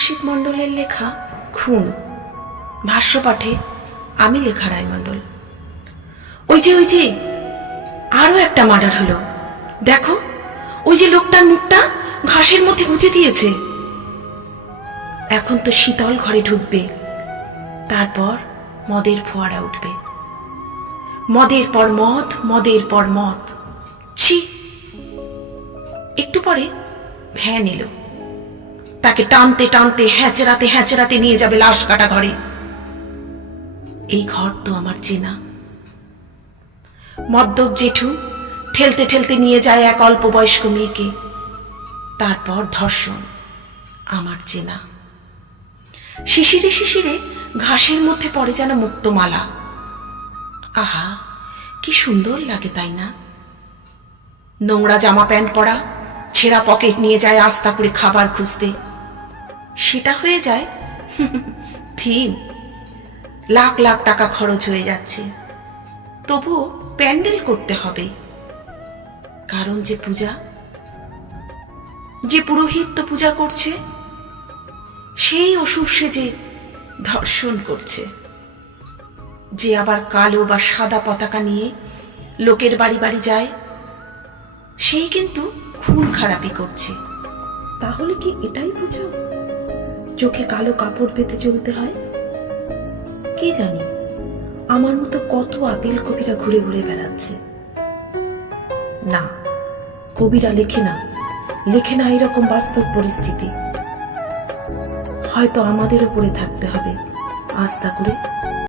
কৌশিক মণ্ডলের লেখা খুন, ভাষ্যপাঠে আমি লেখা রায়মণ্ডল। ওই যে আরো একটা মার্ডার হলো। দেখো, ওই যে লোকটার মুখটা ঘাসের মধ্যে গুঁজে দিয়েছে। এখন তো শীতল ঘরে ঢুকবে, তারপর মদের ফোয়ারা উঠবে। মদের পর মদ, মদের পর মদ। ছি! একটু পরে ভ্যান এলো, তাকে টানতে টানতে হ্যাঁচড়াতে হ্যাঁচড়াতে নিয়ে যাবে লাশ কাটা ঘরে। এই ঘর তো আমার চেনা। মদ্যপ জেঠু ঠেলতে ঠেলতে নিয়ে যায় এক অল্প বয়স্ক মেয়েকে, তারপর ধর্ষণ আমার চেনা। শিশিরে শিশিরে ঘাসের মধ্যে পড়ে যেন মুক্তমালা। আহা, কি সুন্দর লাগে, তাই না? নোংরা জামা প্যান্ট পরা, ছেঁড়া পকেট নিয়ে যায় আস্তা করে খাবার খুঁজতে। সেটা হয়ে যায় থিম। লাখ লাখ টাকা খরচ হয়ে যাচ্ছে, তবুও প্যান্ডেল করতে হবে। কারণ যে পূজা, যে পুরোহিত তো পূজা করছে, সেই অসুর সেজে ধর্ষণ করছে। যে আবার কালো বা সাদা পতাকা নিয়ে লোকের বাড়ি বাড়ি যায়, সেই কিন্তু খুন খারাপি করছে। তাহলে কি এটাই বুঝো, চোখে কালো কাপড় পেতে চলতে হয়? কি জানি, আমার মতো কত আতিল কবিরা ঘুরে ঘুরে বেড়াচ্ছে। না, কবিরা লেখে না এরকম বাস্তব পরিস্থিতি। হয়তো আমাদেরও পড়ে থাকতে হবে আস্থা করে।